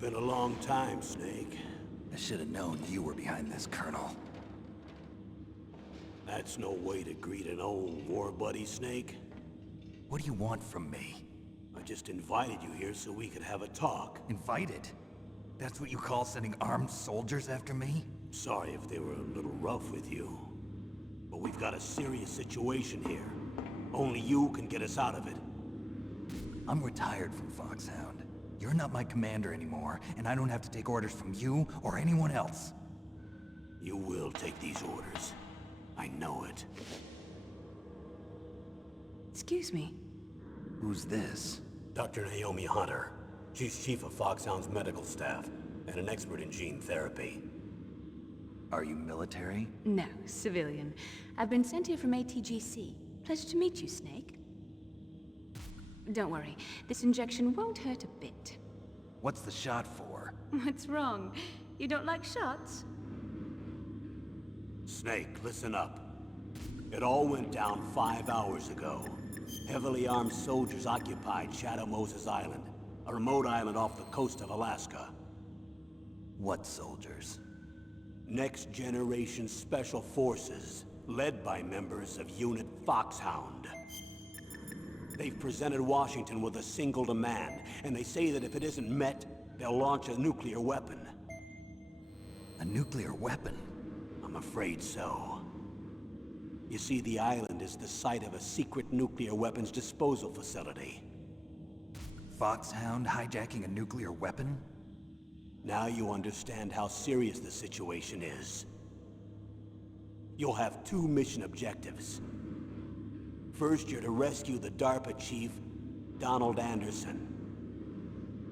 been a long time, Snake. I should have known you were behind this, Colonel. That's no way to greet an old war buddy, Snake. What do you want from me? I just invited you here so we could have a talk. Invited? That's what you call sending armed soldiers after me? Sorry if they were a little rough with you. But we've got a serious situation here. Only you can get us out of it. I'm retired from Foxhound. You're not my commander anymore, and I don't have to take orders from you or anyone else. You will take these orders. I know it. Excuse me. Who's this? Dr. Naomi Hunter. She's chief of Foxhound's medical staff, and an expert in gene therapy. Are you military? No, civilian. I've been sent here from ATGC. Pleasure to meet you, Snake. Don't worry, this injection won't hurt a bit. What's the shot for? What's wrong? You don't like shots? Snake, listen up. It all went down 5 hours ago. Heavily armed soldiers occupied Shadow Moses Island, a remote island off the coast of Alaska. What soldiers? Next Generation Special Forces, led by members of Unit Foxhound. They've presented Washington with a single demand, and they say that if it isn't met, they'll launch a nuclear weapon. A nuclear weapon? I'm afraid so. You see, the island is the site of a secret nuclear weapons disposal facility. Foxhound hijacking a nuclear weapon? Now you understand how serious the situation is. You'll have 2 mission objectives. First, you're to rescue the DARPA chief, Donald Anderson,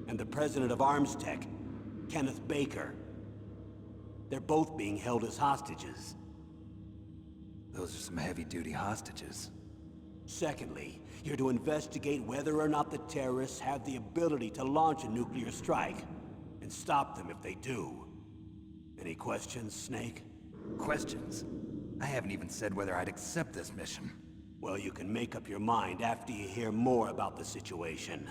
and the president of Arms Tech, Kenneth Baker. They're both being held as hostages. Those are some heavy-duty hostages. Secondly, you're to investigate whether or not the terrorists have the ability to launch a nuclear strike, and stop them if they do. Any questions, Snake? Questions? I haven't even said whether I'd accept this mission. Well, you can make up your mind after you hear more about the situation.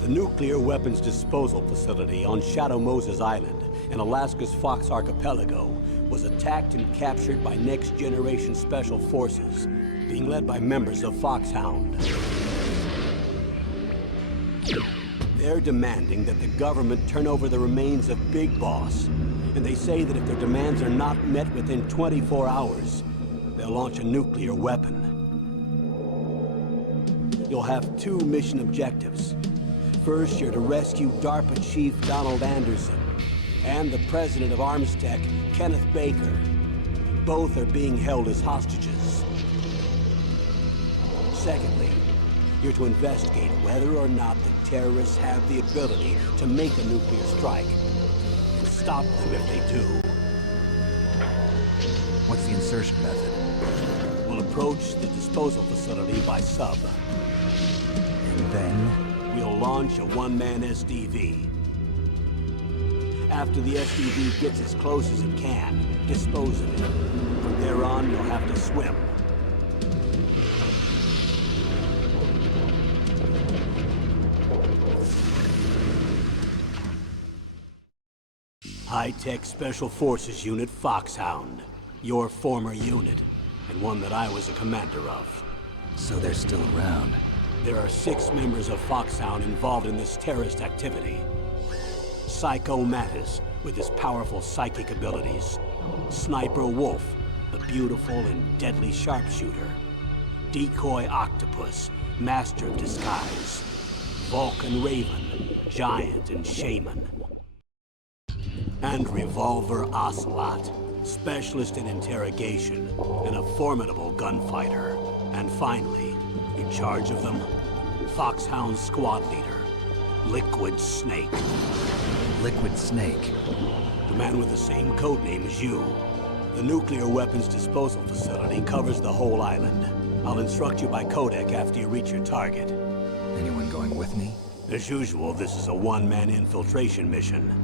The nuclear weapons disposal facility on Shadow Moses Island in Alaska's Fox Archipelago was attacked and captured by Next Generation Special Forces, being led by members of Foxhound. They're demanding that the government turn over the remains of Big Boss, and they say that if their demands are not met within 24 hours, they'll launch a nuclear weapon. You'll have 2 mission objectives. First, you're to rescue DARPA Chief Donald Anderson and the President of Arms Tech, Kenneth Baker. Both are being held as hostages. Secondly, you're to investigate whether or not the terrorists have the ability to make a nuclear strike, and stop them if they do. What's the insertion method? We'll approach the disposal facility by sub. And then? We'll launch a 1-man SDV. After the SDV gets as close as it can, dispose of it. From there on, you'll have to swim. High-Tech Special Forces Unit Foxhound. Your former unit, and one that I was a commander of. So they're still around. There are 6 members of Foxhound involved in this terrorist activity. Psycho Mantis with his powerful psychic abilities. Sniper Wolf, the beautiful and deadly sharpshooter. Decoy Octopus, master of disguise. Vulcan Raven, giant and shaman. And Revolver Ocelot, specialist in interrogation and a formidable gunfighter. And finally, in charge of them, Foxhound squad leader, Liquid Snake. Liquid Snake? The man with the same codename as you. The nuclear weapons disposal facility covers the whole island. I'll instruct you by codec after you reach your target. Anyone going with me? As usual, this is a one-man infiltration mission.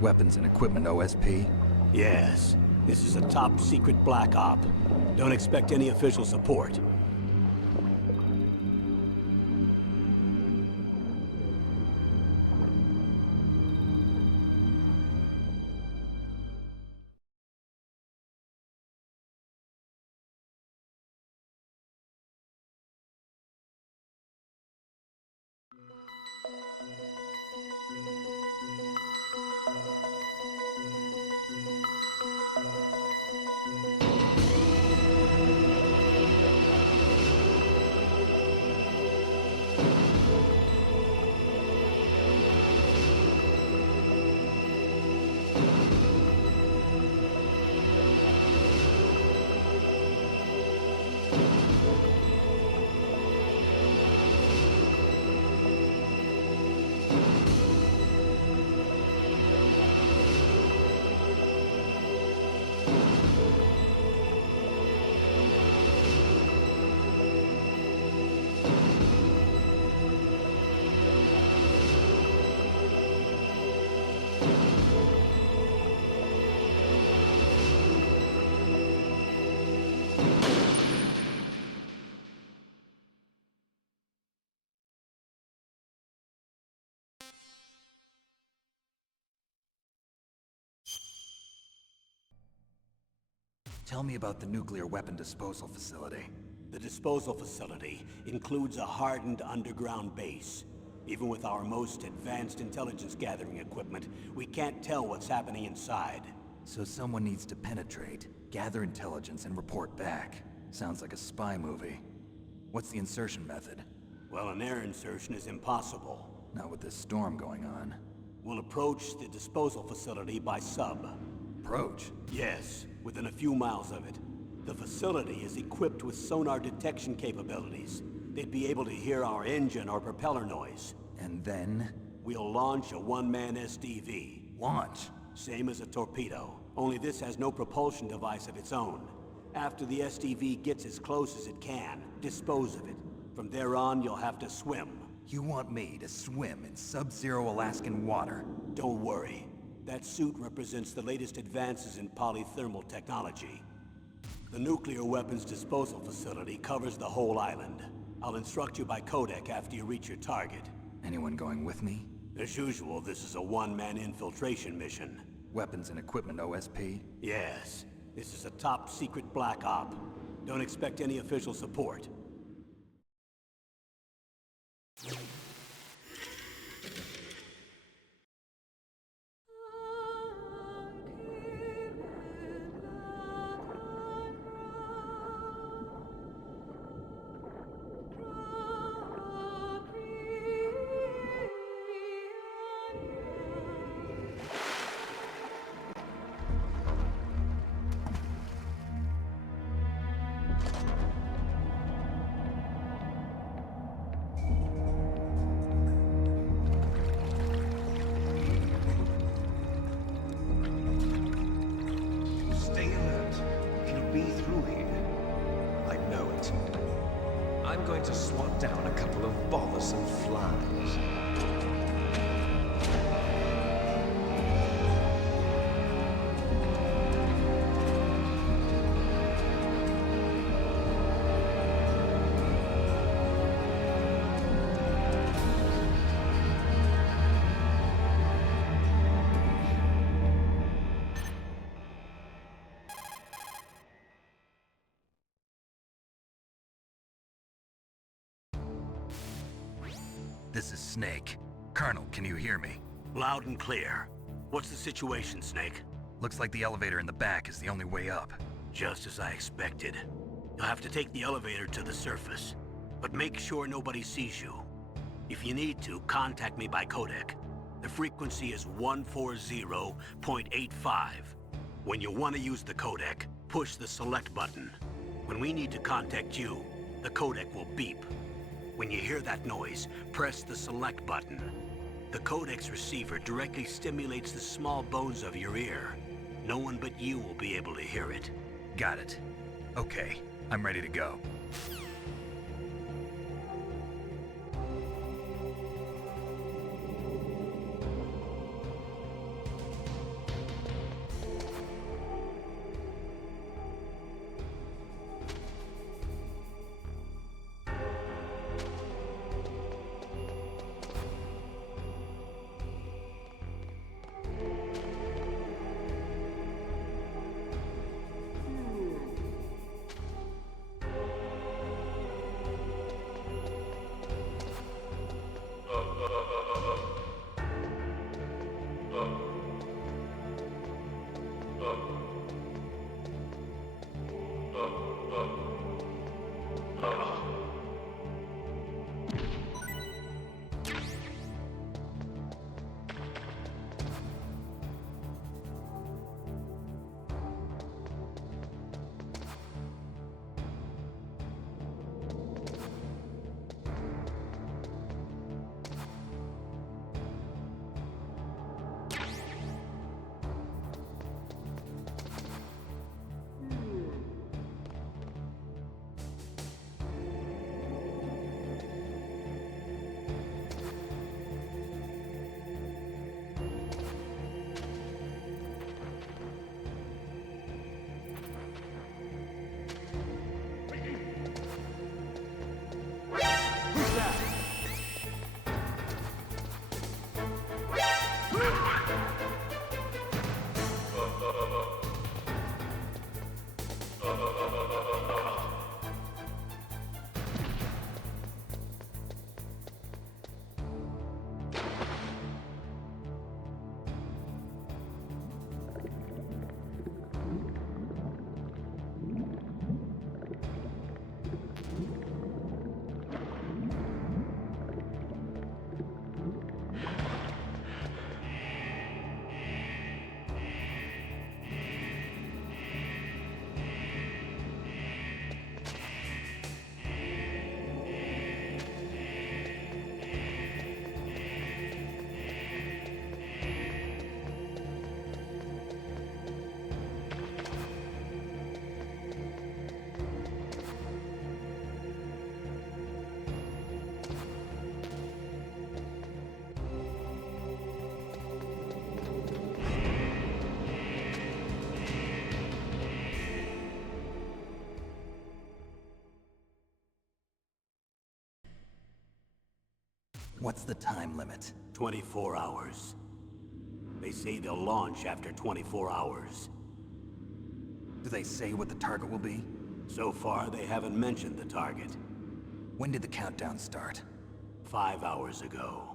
Weapons and equipment OSP? Yes, this is a top-secret black op. Don't expect any official support. Tell me about the nuclear weapon disposal facility. The disposal facility includes a hardened underground base. Even with our most advanced intelligence gathering equipment, we can't tell what's happening inside. So someone needs to penetrate, gather intelligence, and report back. Sounds like a spy movie. What's the insertion method? Well, an air insertion is impossible. Not with this storm going on. We'll approach the disposal facility by sub. Approach? Yes, within a few miles of it. The facility is equipped with sonar detection capabilities. They'd be able to hear our engine or propeller noise. And then? We'll launch a one-man SDV. Launch? Same as a torpedo, only this has no propulsion device of its own. After the SDV gets as close as it can, dispose of it. From there on, you'll have to swim. You want me to swim in sub-zero Alaskan water? Don't worry. That suit represents the latest advances in polythermal technology. The nuclear weapons disposal facility covers the whole island. I'll instruct you by codec after you reach your target. Anyone going with me? As usual, this is a one-man infiltration mission. Weapons and equipment OSP? Yes, this is a top-secret black op. Don't expect any official support. Stay alert. He'll be through here. I know it. I'm going to swat down a couple of bothersome flies. This is Snake. Colonel, can you hear me? Loud and clear. What's the situation, Snake? Looks like the elevator in the back is the only way up. Just as I expected. You'll have to take the elevator to the surface, but make sure nobody sees you. If you need to, contact me by codec. The frequency is 140.85. When you want to use the codec, push the select button. When we need to contact you, the codec will beep. When you hear that noise, press the select button. The codec's receiver directly stimulates the small bones of your ear. No one but you will be able to hear it. Got it. Okay, I'm ready to go. What's the time limit? 24 hours. They say they'll launch after 24 hours. Do they say what the target will be? So far, they haven't mentioned the target. When did the countdown start? 5 hours ago.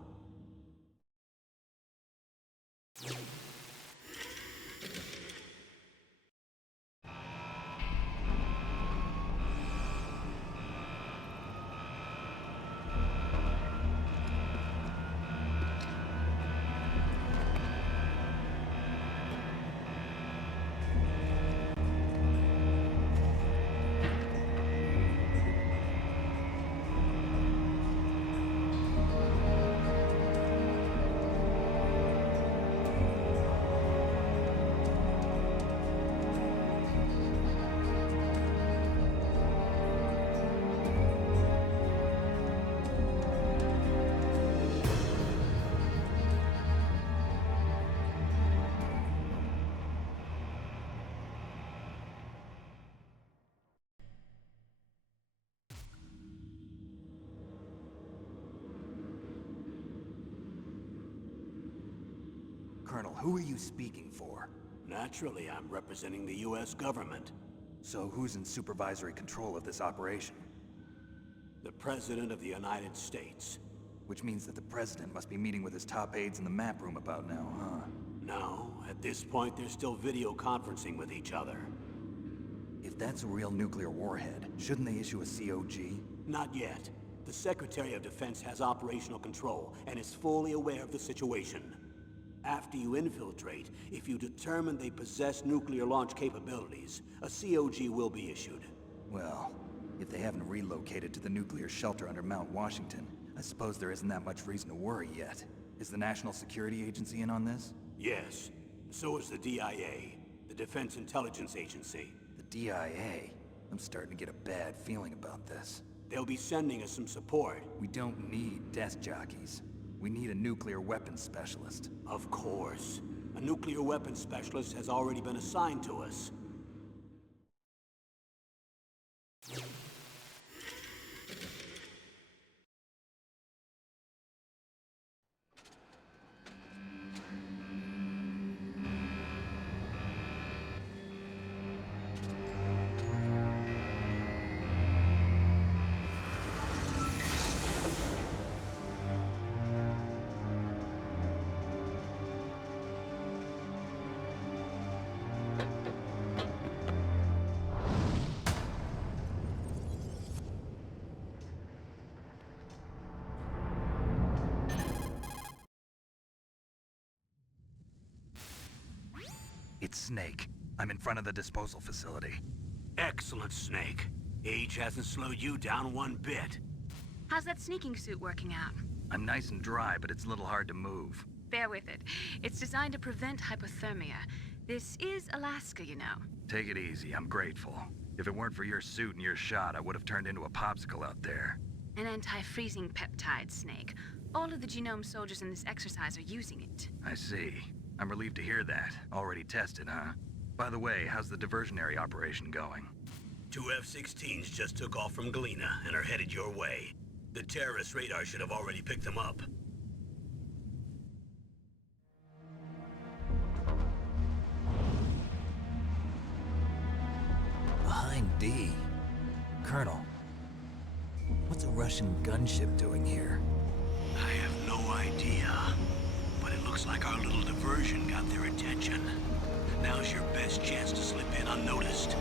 Colonel, who are you speaking for? Naturally, I'm representing the US government. So who's in supervisory control of this operation? The President of the United States. Which means that the President must be meeting with his top aides in the map room about now, huh? No, at this point they're still video conferencing with each other. If that's a real nuclear warhead, shouldn't they issue a COG? Not yet. The Secretary of Defense has operational control and is fully aware of the situation. After you infiltrate, if you determine they possess nuclear launch capabilities, a COG will be issued. Well, if they haven't relocated to the nuclear shelter under Mount Washington, I suppose there isn't that much reason to worry yet. Is the National Security Agency in on this? Yes. So is the DIA, the Defense Intelligence Agency. The DIA? I'm starting to get a bad feeling about this. They'll be sending us some support. We don't need desk jockeys. We need a nuclear weapons specialist. Of course. A nuclear weapons specialist has already been assigned to us. It's Snake. I'm in front of the disposal facility. Excellent, Snake. Age hasn't slowed you down one bit. How's that sneaking suit working out? I'm nice and dry, but it's a little hard to move. Bear with it. It's designed to prevent hypothermia. This is Alaska, you know. Take it easy, I'm grateful. If it weren't for your suit and your shot, I would have turned into a popsicle out there. An anti-freezing peptide, Snake. All of the genome soldiers in this exercise are using it. I see. I'm relieved to hear that. Already tested, huh? By the way, how's the diversionary operation going? 2 F-16s just took off from Galena and are headed your way. The terrorist radar should have already picked them up. Behind D. Colonel, what's a Russian gunship doing here? I have no idea. But it looks like our little diversion got their attention. Now's your best chance to slip in unnoticed.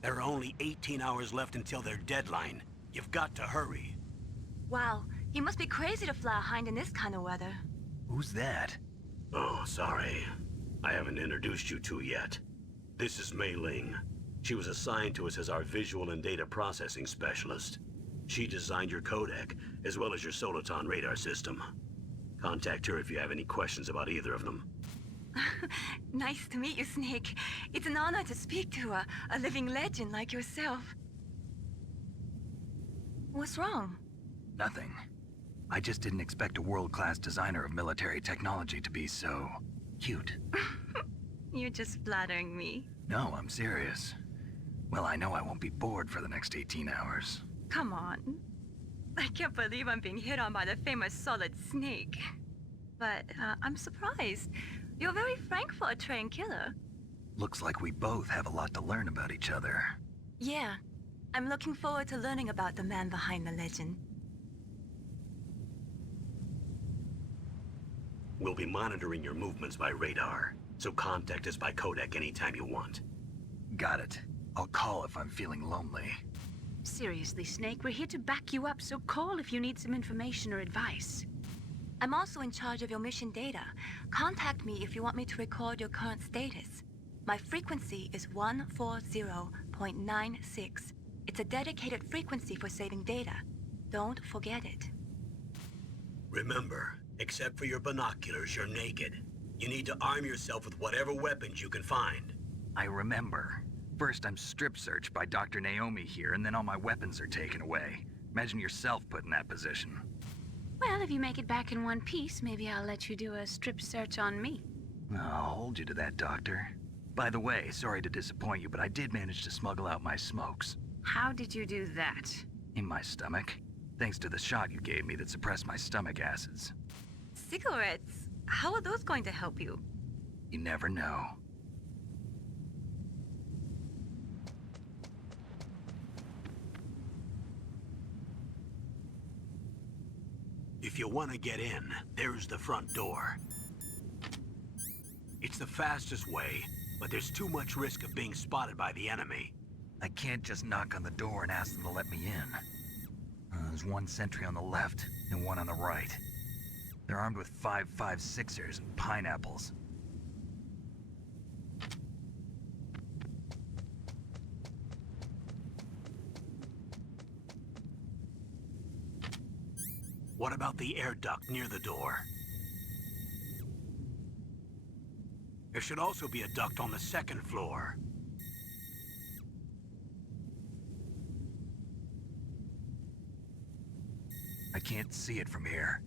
There are only 18 hours left until their deadline. You've got to hurry. Wow, you must be crazy to fly a hind in this kind of weather. Who's that? Oh, sorry. I haven't introduced you to yet. This is Mei Ling. She was assigned to us as our visual and data processing specialist. She designed your codec, as well as your Soliton radar system. Contact her if you have any questions about either of them. Nice to meet you, Snake. It's an honor to speak to a living legend like yourself. What's wrong? Nothing. I just didn't expect a world-class designer of military technology to be so cute. You're just flattering me. No, I'm serious. Well, I know I won't be bored for the next 18 hours. Come on. I can't believe I'm being hit on by the famous Solid Snake. But I'm surprised. You're very frank for a trained killer. Looks like we both have a lot to learn about each other. Yeah. I'm looking forward to learning about the man behind the legend. We'll be monitoring your movements by radar, so contact us by codec anytime you want. Got it. I'll call if I'm feeling lonely. Seriously, Snake, we're here to back you up, so call if you need some information or advice. I'm also in charge of your mission data. Contact me if you want me to record your current status. My frequency is 140.96. It's a dedicated frequency for saving data. Don't forget it. Remember, except for your binoculars, you're naked. You need to arm yourself with whatever weapons you can find. I remember. First, I'm strip searched by Dr. Naomi here, and then all my weapons are taken away. Imagine yourself put in that position. Well, Well, if you make it back in one piece, maybe I'll let you do a strip search on me. I'll hold you to that, Doctor. By the way, sorry to disappoint you, but I did manage to smuggle out my smokes. How did you do that? In my stomach. Thanks to the shot you gave me that suppressed my stomach acids. Cigarettes? How are those going to help you? You never know. If you want to get in, there's the front door. It's the fastest way, but there's too much risk of being spotted by the enemy. I can't just knock on the door and ask them to let me in. There's one sentry on the left and one on the right. They're armed with 5.56ers and pineapples. What about the air duct near the door? There should also be a duct on the second floor. I can't see it from here.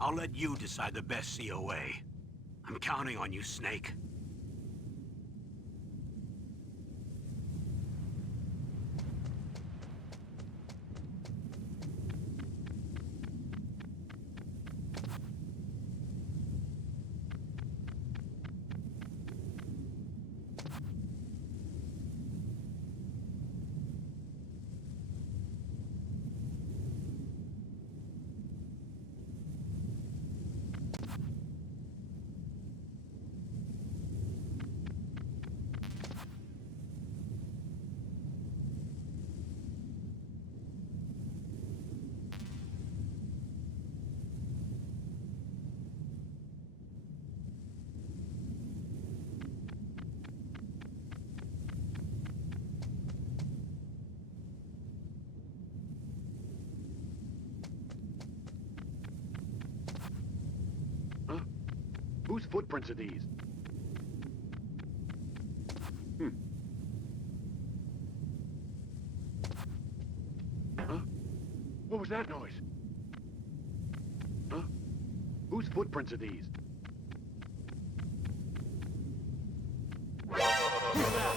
I'll let you decide the best COA. I'm counting on you, Snake. Whose footprints are these? Huh? What was that noise? Huh? Whose footprints are these? Who's that?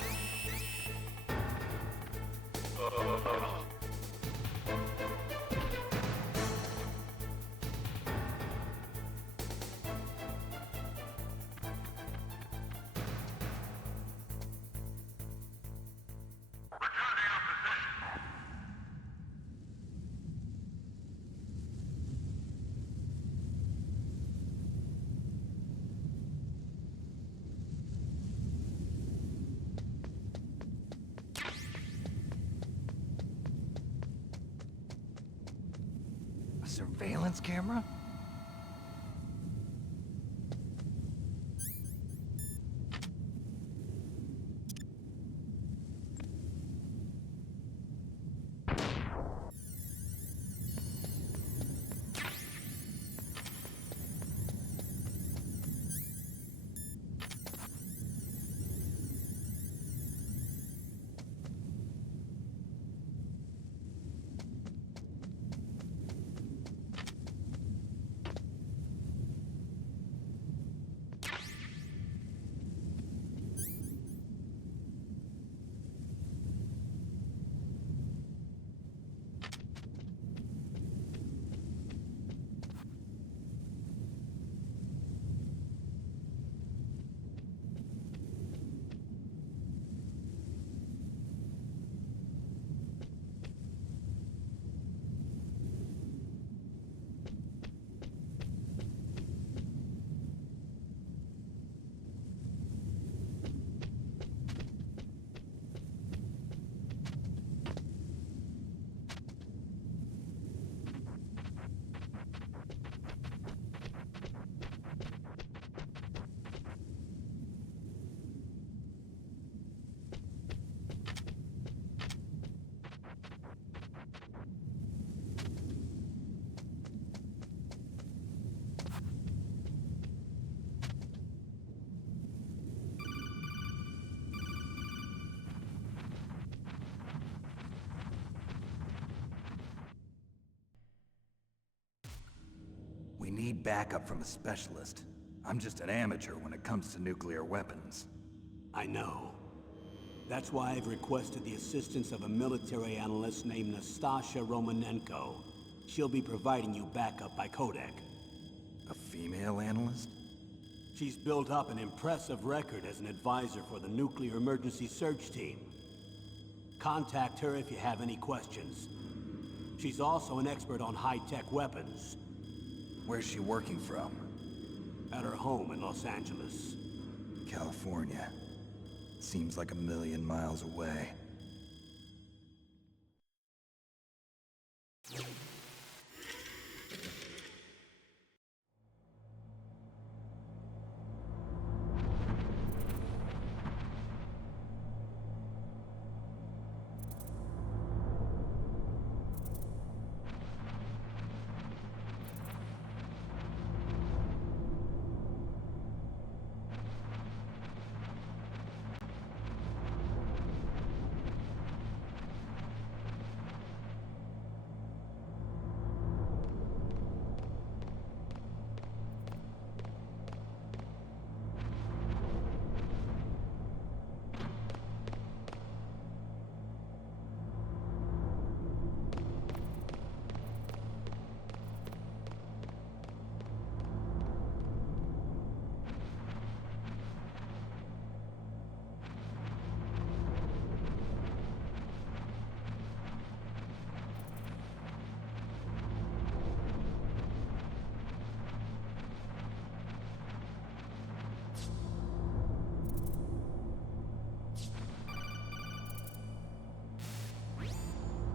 A surveillance camera? We need backup from a specialist. I'm just an amateur when it comes to nuclear weapons. I know. That's why I've requested the assistance of a military analyst named Nastasha Romanenko. She'll be providing you backup by Kodak. A female analyst? She's built up an impressive record as an advisor for the Nuclear Emergency Search Team. Contact her if you have any questions. She's also an expert on high-tech weapons. Where's she working from? At her home in Los Angeles. California. Seems like a million miles away.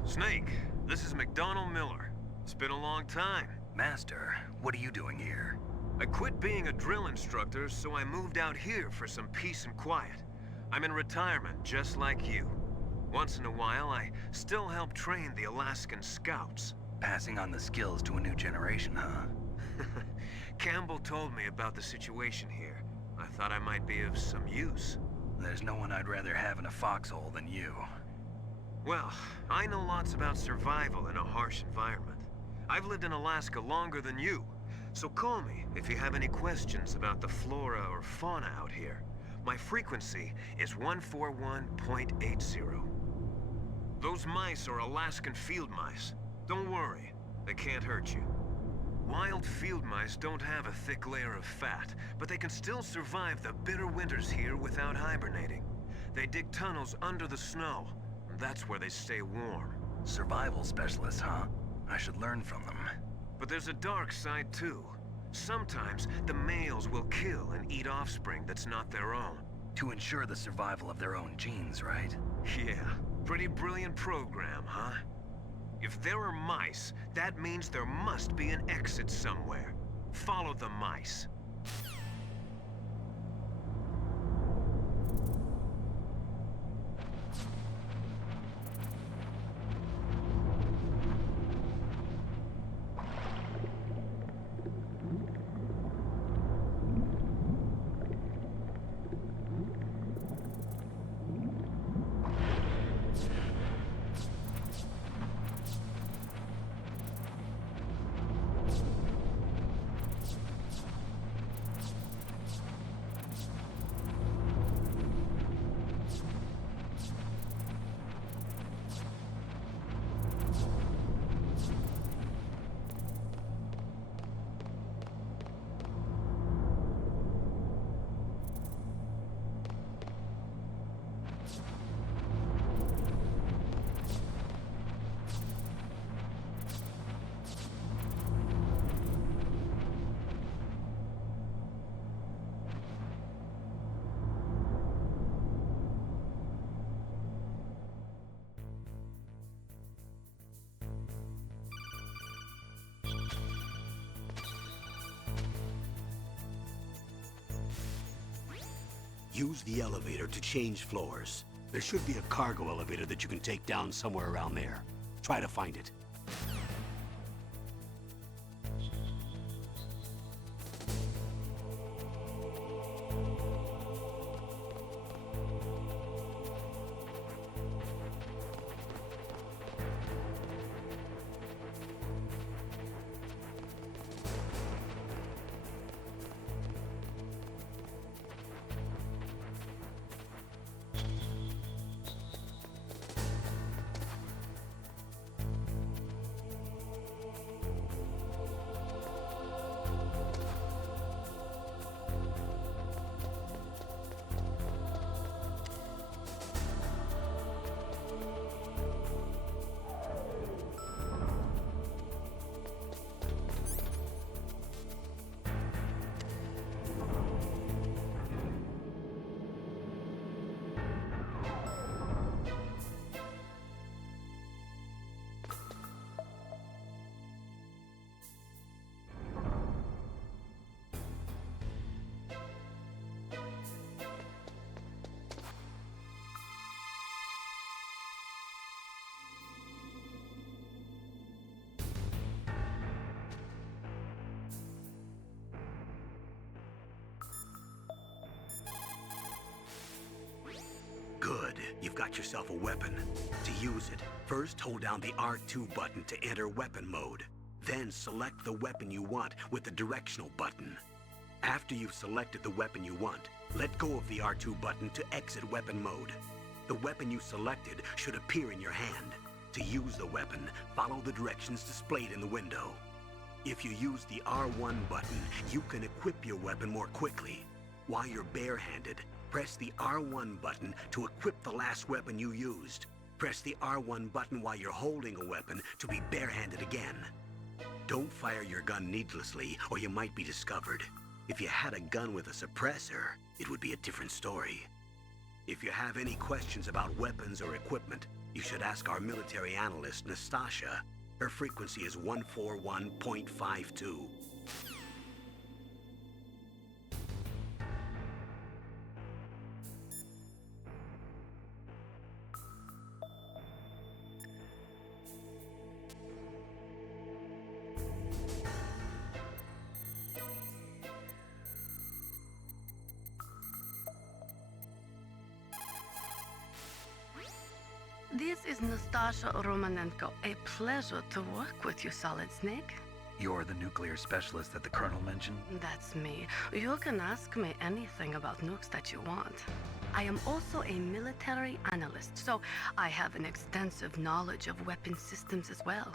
Snake, this is McDonald Miller. It's been a long time. Master, what are you doing here? I quit being a drill instructor, so I moved out here for some peace and quiet. I'm in retirement, just like you. Once in a while, I still help train the Alaskan Scouts. Passing on the skills to a new generation, huh? Campbell told me about the situation here. I thought I might be of some use. There's no one I'd rather have in a foxhole than you. Well, I know lots about survival in a harsh environment. I've lived in Alaska longer than you, so call me if you have any questions about the flora or fauna out here. My frequency is 141.80. Those mice are Alaskan field mice. Don't worry, they can't hurt you. Wild field mice don't have a thick layer of fat, but they can still survive the bitter winters here without hibernating. They dig tunnels under the snow. That's where they stay warm. Survival specialists, huh? I should learn from them. But there's a dark side too. Sometimes the males will kill and eat offspring that's not their own. To ensure the survival of their own genes, right? Yeah, pretty brilliant program, huh? If there are mice, that means there must be an exit somewhere. Follow the mice. Use the elevator to change floors. There should be a cargo elevator that you can take down somewhere around there. Try to find it. you've got yourself a weapon. To use it, first hold down the R2 button to enter weapon mode. Then select the weapon you want with the directional button. After you've selected the weapon you want, let go of the R2 button to exit weapon mode. The weapon you selected should appear in your hand. To use the weapon, follow the directions displayed in the window. If you use the R1 button, you can equip your weapon more quickly. While you're barehanded, press the R1 button to equip the last weapon you used. Press the R1 button while you're holding a weapon to be barehanded again. Don't fire your gun needlessly, or you might be discovered. If you had a gun with a suppressor, it would be a different story. If you have any questions about weapons or equipment, you should ask our military analyst, Nastasha. Her frequency is 141.52. This is Nastasha Romanenko. A pleasure to work with you, Solid Snake. You're the nuclear specialist that the Colonel mentioned? That's me. You can ask me anything about nukes that you want. I am also a military analyst, so I have an extensive knowledge of weapon systems as well.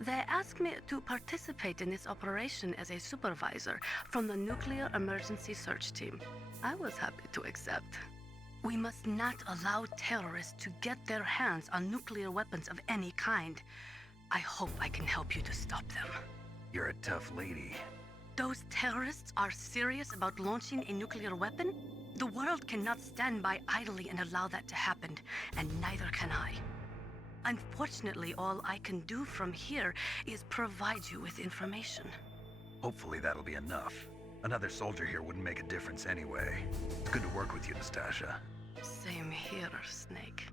They asked me to participate in this operation as a supervisor from the Nuclear Emergency Search Team. I was happy to accept. We must not allow terrorists to get their hands on nuclear weapons of any kind. I hope I can help you to stop them. You're a tough lady. Those terrorists are serious about launching a nuclear weapon? The world cannot stand by idly and allow that to happen, and neither can I. Unfortunately, all I can do from here is provide you with information. Hopefully that'll be enough. Another soldier here wouldn't make a difference anyway. It's good to work with you, Nastasha. Same here, Snake.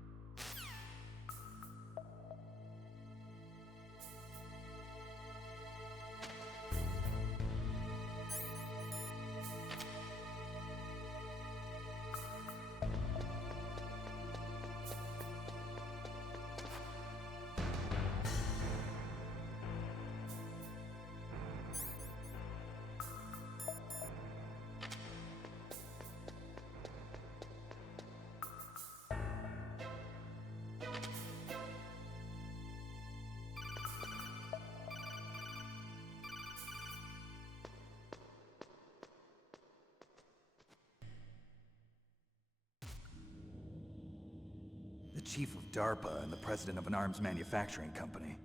The chief of DARPA and the president of an arms manufacturing company.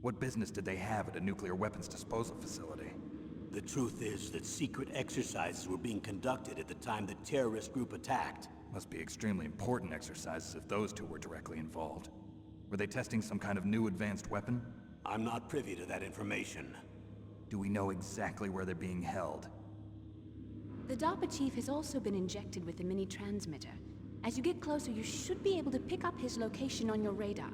What business did they have at a nuclear weapons disposal facility? The truth is that secret exercises were being conducted at the time the terrorist group attacked. Must be extremely important exercises if those two were directly involved. Were they testing some kind of new advanced weapon? I'm not privy to that information. Do we know exactly where they're being held? The DARPA chief has also been injected with a mini transmitter. As you get closer, you should be able to pick up his location on your radar.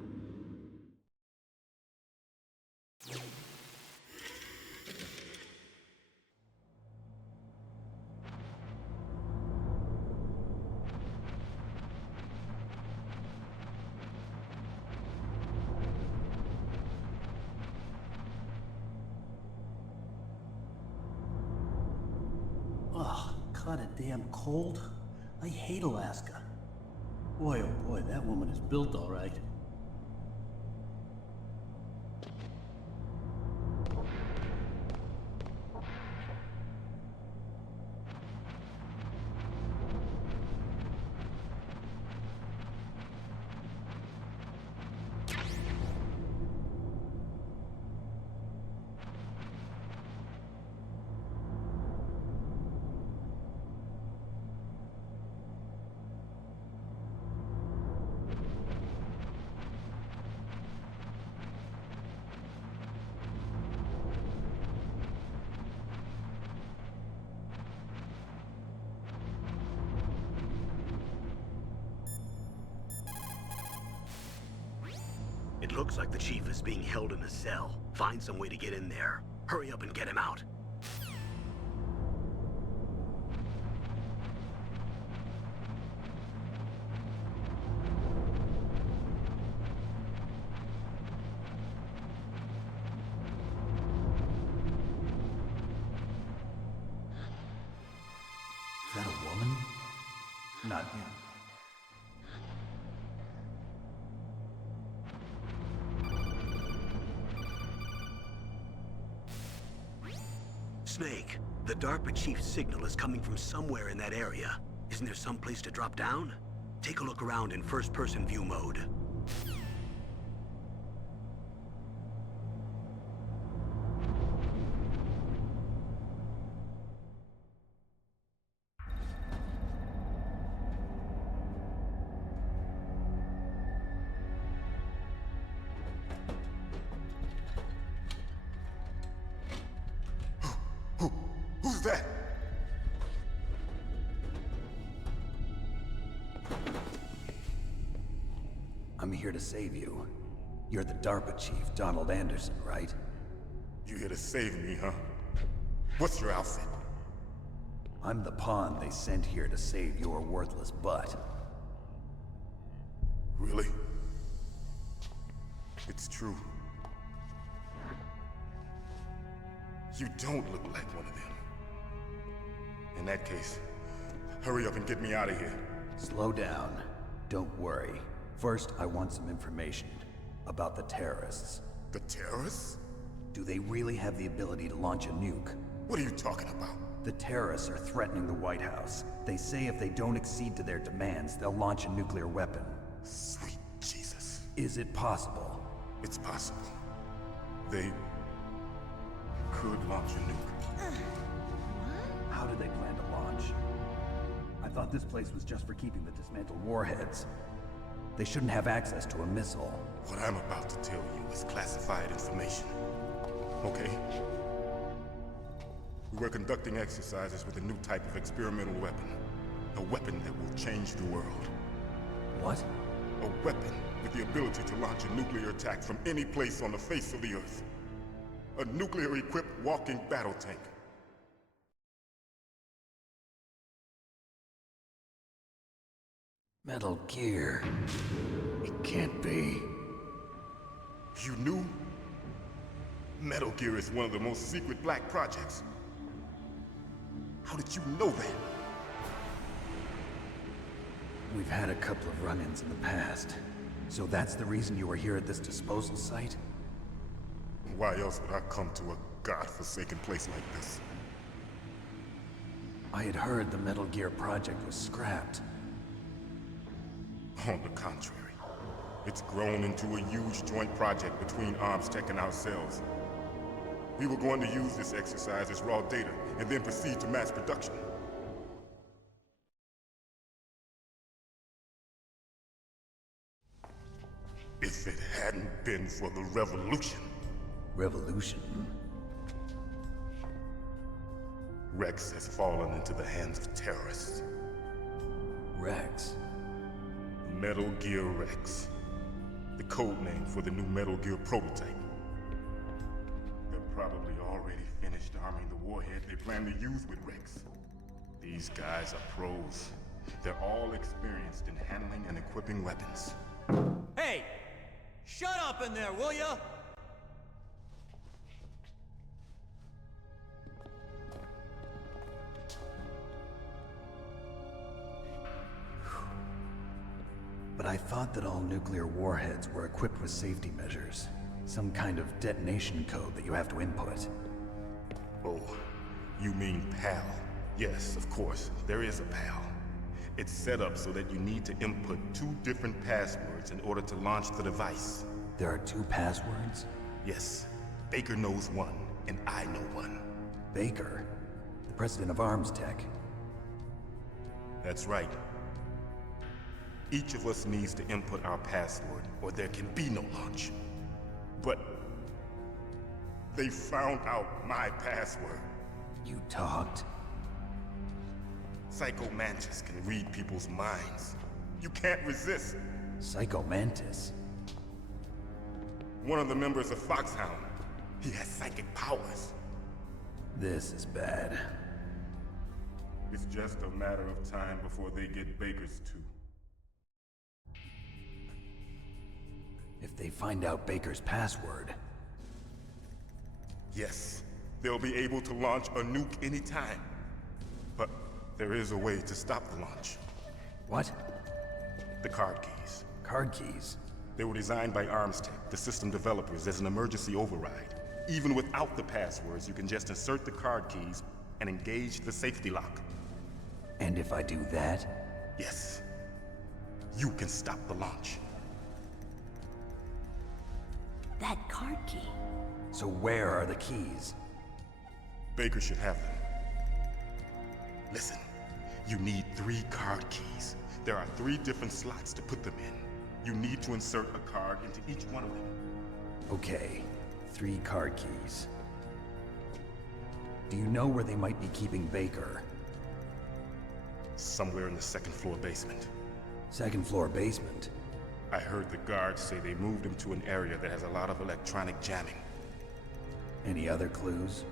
Ugh, kinda damn cold. I hate Alaska. Boy, oh boy, that woman is built all right. It looks like the chief is being held in a cell. Find some way to get in there. Hurry up and get him out. not him. Snake, the DARPA chief's signal is coming from somewhere in that area. Isn't there some place to drop down? Take a look around in first-person view mode. Who's that? I'm here to save you. You're the DARPA chief, Donald Anderson, right? You here to save me, huh? What's your outfit? I'm the pawn they sent here to save your worthless butt. Really? It's true. You don't look like one of them. In that case, hurry up and get me out of here. Slow down. Don't worry. First, I want some information about the terrorists. The terrorists? Do they really have the ability to launch a nuke? What are you talking about? The terrorists are threatening the White House. They say if they don't accede to their demands, they'll launch a nuclear weapon. Sweet Jesus. Is it possible? It's possible. They could launch a nuke. How do they plan to launch? I thought this place was just for keeping the dismantled warheads. They shouldn't have access to a missile. What I'm about to tell you is classified information. Okay? We were conducting exercises with a new type of experimental weapon. A weapon that will change the world. What? A weapon with the ability to launch a nuclear attack from any place on the face of the Earth. A nuclear-equipped walking battle tank. Metal Gear. It can't be. You knew? Metal Gear is one of the most secret black projects. How did you know that? We've had a couple of run-ins in the past. So that's the reason you were here at this disposal site? Why else would I come to a godforsaken place like this? I had heard the Metal Gear project was scrapped. On the contrary, it's grown into a huge joint project between ArmsTech and ourselves. We were going to use this exercise as raw data, and then proceed to mass production. If it hadn't been for the revolution. Revolution? Rex has fallen into the hands of terrorists. Rex? Metal Gear Rex. The code name for the new Metal Gear prototype. They're probably already finished arming the warhead they plan to use with Rex. These guys are pros. They're all experienced in handling and equipping weapons. Hey! Shut up in there, will ya? But I thought that all nuclear warheads were equipped with safety measures. Some kind of detonation code that you have to input. Oh, you mean PAL? Yes, of course, there is a PAL. It's set up so that you need to input 2 different passwords in order to launch the device. There are 2 passwords? Yes. Baker knows one, and I know one. Baker? The president of ArmsTech? That's right. Each of us needs to input our password, or there can be no launch. But they found out my password. You talked? Psycho Mantis can read people's minds. You can't resist. Psycho Mantis? One of the members of Foxhound. He has psychic powers. This is bad. It's just a matter of time before they get Baker's too. If they find out Baker's password... Yes, they'll be able to launch a nuke anytime. But there is a way to stop the launch. What? The card keys. Card keys? They were designed by ArmsTech, the system developers, as an emergency override. Even without the passwords, you can just insert the card keys and engage the safety lock. And if I do that? Yes. You can stop the launch. That card key. So where are the keys? Baker should have them. Listen, you need 3 card keys. There are 3 different slots to put them in. You need to insert a card into each one of them. Okay, 3 card keys. Do you know where they might be keeping Baker? Somewhere in the 2nd floor basement. 2nd floor basement? I heard the guards say they moved him to an area that has a lot of electronic jamming. Any other clues?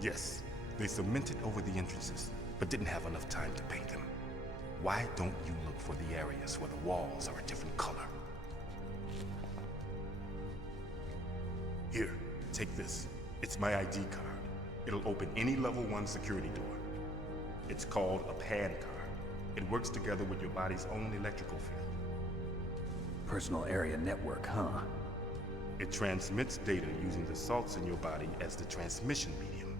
Yes, they cemented over the entrances, but didn't have enough time to paint them. Why don't you look for the areas where the walls are a different color? Here, take this. It's my ID card. It'll open any level 1 security door. It's called a PAN card. It works together with your body's own electrical field. Personal area network, huh? It transmits data using the salts in your body as the transmission medium.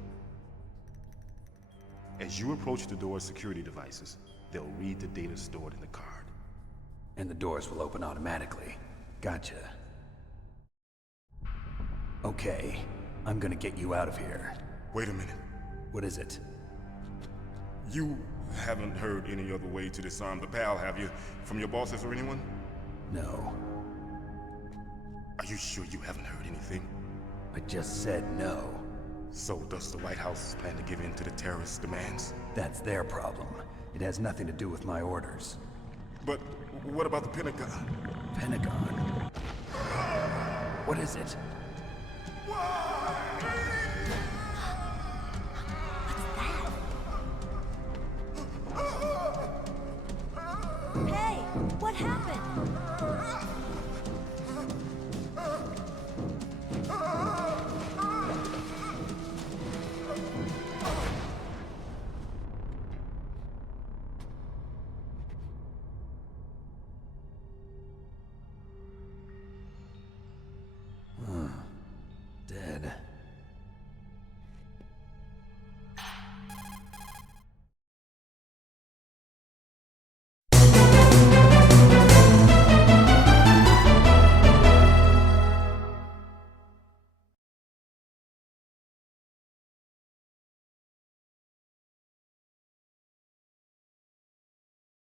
As you approach the door's security devices, they'll read the data stored in the card. And the doors will open automatically. Gotcha. Okay, I'm gonna get you out of here. Wait a minute. What is it? You haven't heard any other way to disarm the PAL, have you? From your bosses or anyone? No. Are you sure you haven't heard anything? I just said no. So does the White House plan to give in to the terrorists' demands? That's their problem. It has nothing to do with my orders. But what about the Pentagon? Pentagon? What is it?